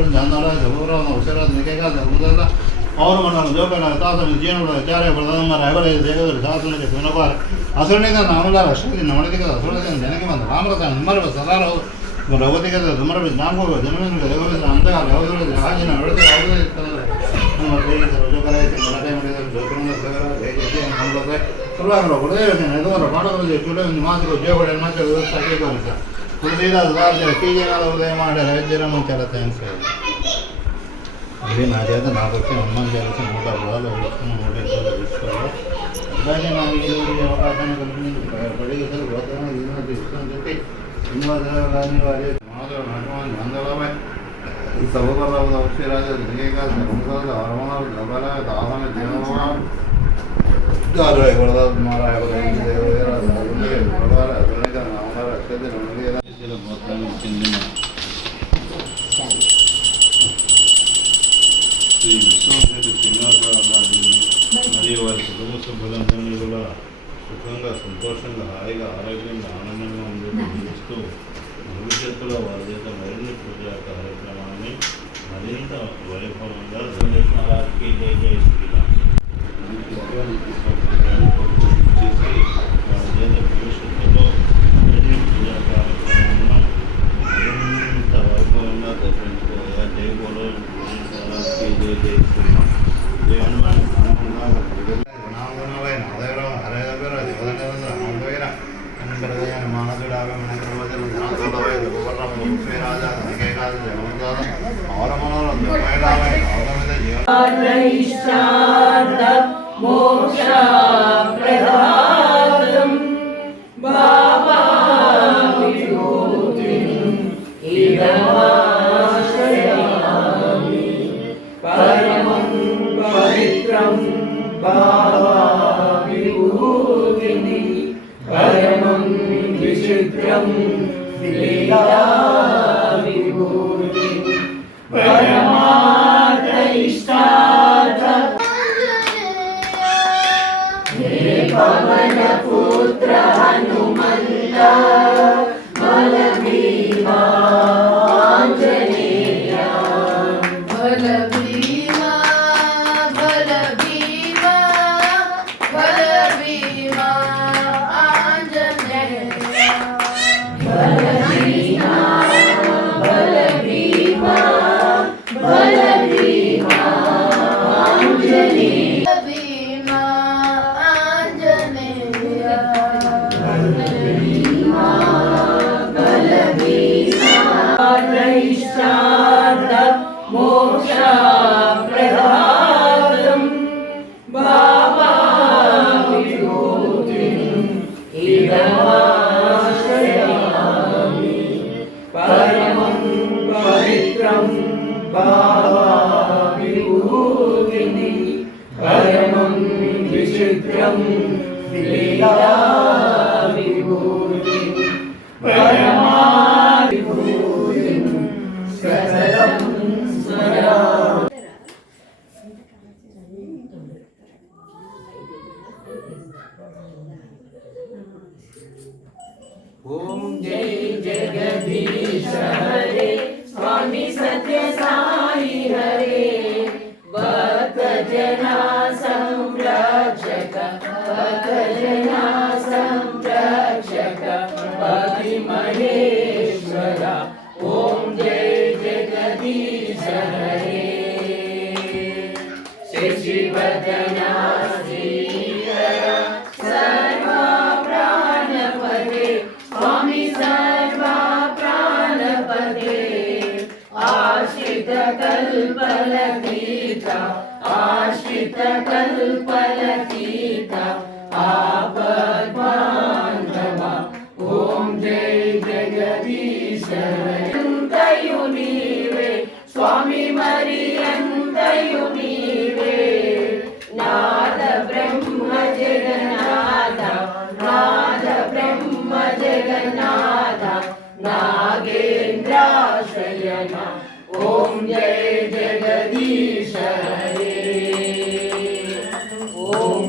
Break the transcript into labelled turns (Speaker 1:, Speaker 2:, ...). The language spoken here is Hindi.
Speaker 1: दुष्टम झाला झलोराव नवशरा निकेगा धर्मदाला ಅವರು ಮಣ್ಣನ್ನು ಜೋಕನ ತಾಸನ ಜೀವನದ ವಿಚಾರ ಪ್ರಧಾನ ರಾಯಬರ ದೇವರು ಶಾಸನಕ್ಕೆ ಸುನಬಾರ ಹಸುರನಿಂದ ನಾಮಲ ಅಷ್ಟದಿಂದ ನಮಣಿಗೆ ಹಸುರದಿಂದ ಜನಕ್ಕೆ ಬಂದ ರಾಮರಸ ನಿಮ್ಮರ ಸದಾರವು ರವತಿಗೆ ದುಮರ ನಾಮೋ ಜನಮೇಂದ್ರ ದೇವರ ಅಂತ ಯಾವುದರ ರಾಜನ ಅಳತೆ ಯಾವುದೇ ಇರ್ತದೆ ನಮ್ಮ ದೇವಿ ಜೋಕರಾಯಿತು ಮರಾಠೆ ಮಾಡಿದ ಜೋಕರನ ಸಗರ ವ್ಯವಸ್ಥೆ ಕುಡಿದ ರಾಜ್ಯ ಕೀಜನಾದ ಉದಯ ಮಾಡಿ ರಾಜ್ಯರ ಮುಂಚೆಲ್ಲ ಥ್ಯಾಂಕ್ಸ್ ಅದೇ ನಾಡ್ಯಾದ ನಾಲ್ಕು ಹನ್ನೊಂದು ಕೆಲಸ ನೋಡ ಬಾಲ ವಿಷ್ಣು ನೋಡಿದ್ದಲ್ಲ ವಿಶ್ವಲ್ಲ ಹಾಗಾಗಿ ನಾವು ಈ ಅವಕಾಶನ ಕಲ್ಪನೆ ಬೆಳಿಗ್ಗೆ ಸಲ ಗೊತ್ತಾಗ ಇದನ್ನ ವಿಷ್ಣು ಜೊತೆ ಇನ್ನೊಂದು ಮಾಧವ ನಾಟವಾನ್ ಗಾಂಧಳವೇ ಸಭಬಲವಾದ ಔಷಧರಾಜ ನಿಗೇಗಾದ ಧರ್ಮದ ಹರಮಣ ಗಬಲ ದಾವನ ದೇವವ ಗಾರುಳೆ ಹೊಡೆದ ಮಾರಾಯ ದೇವರ ಅರುಣಿಗೆ ಪ್ರಭಾರ ಅರುಣಿಗ ನಾಮರ ಅಕ್ಷತೆ ನಮಗೆ జిల్లా గోత్రానికి చెందిన శ్రీ విశ్వంపేట శ్రీనివాసరావు మరియు వారి కుటుంబ సభ్యులందరినీ కూడా సుఖంగా సంతోషంగా హాయిగా ఆరోగ్యంగా ఆనందంగా ఉండేట్టు చూస్తూ భవిష్యత్తులో వారి చేత మరిన్ని పూజా కార్యక్రమాన్ని మరింత వైభవంగా జయ జయ శ్రీరామ్. மனதுடாக
Speaker 2: மோஷா பிரதா Amen. निशान्त मोक्षप्रदातम् बाबाविभूतिम् इदमाश्रयामि परमं पवित्रं बाबाविभूतिनि परमं विचित्रं लीलाविभूतिम् ओम जय जगदीश हरे स्वामी सत्य साई हरे। भक्त जना संरक्षक भक्त आशित तनुपीत ॐ जय ॐ जय जगदीश ॐ